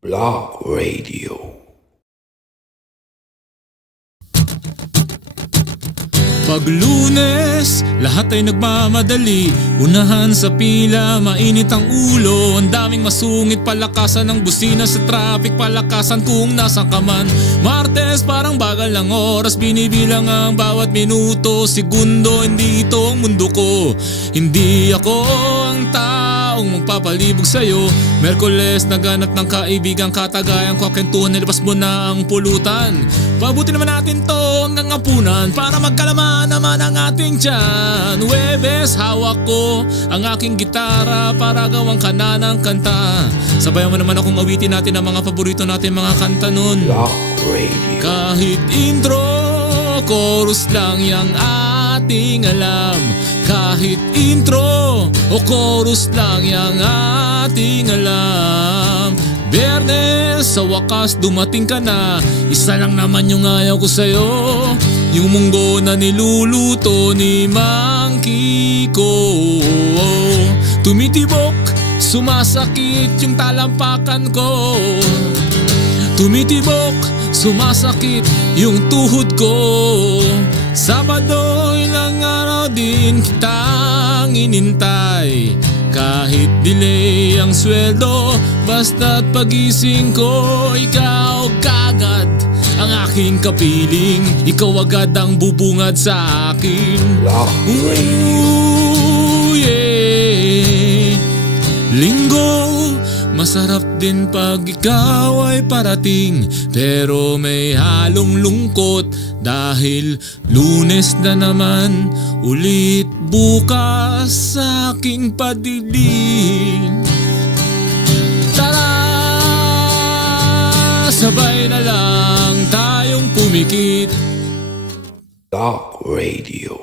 Block Radio. Pag Lunes, lahat ay nagmamadali. Unahan sa pila, mainit ang ulo. Ang daming masungit, palakasan ng busina sa traffic, palakasan kung nasan ka man. Martes, parang bagal ng oras, binibilang ang bawat minuto. Segundo, hindi ito ang mundo ko. Hindi ako ang taong magpapalibog sa'yo. Merkules, naghanap ng kaibigang katagayan ko, kwentuhan, nilabas mo na ang pulutan. Pabuti naman natin to hanggang hapunan para magkalaman naman ang ating tiyan. Huwebes, hawak ko ang aking gitara para gawang ka na ng kanta. Sabayan mo naman akong awitin natin ang mga paborito natin mga kanta nun. Block Radio. Kahit intro, chorus lang yang ating alam. Kahit intro o chorus lang yang ating alam. Biyernes, sa wakas dumating ka na. Isa lang naman yung ayaw ko sa'yo, yung munggo na niluluto ni Mang Kiko. Tumitibok, sumasakit yung talampakan ko. Tumitibok, sumasakit yung tuhod ko. Sabado, ilang araw din kitang inintay. Kahit delay ang sweldo, basta't pagising ko, ikaw kagad ang aking kapiling. Ikaw agad ang bubungad sa akin. Block Radio. Ooh, yeah. Linggo, masarap din pag ikaw ay parating. Pero may halong lungkot dahil Lunes na naman ulit bukas sa aking padilim. Tara, sabay na lang tayong pumikit. Block Radio.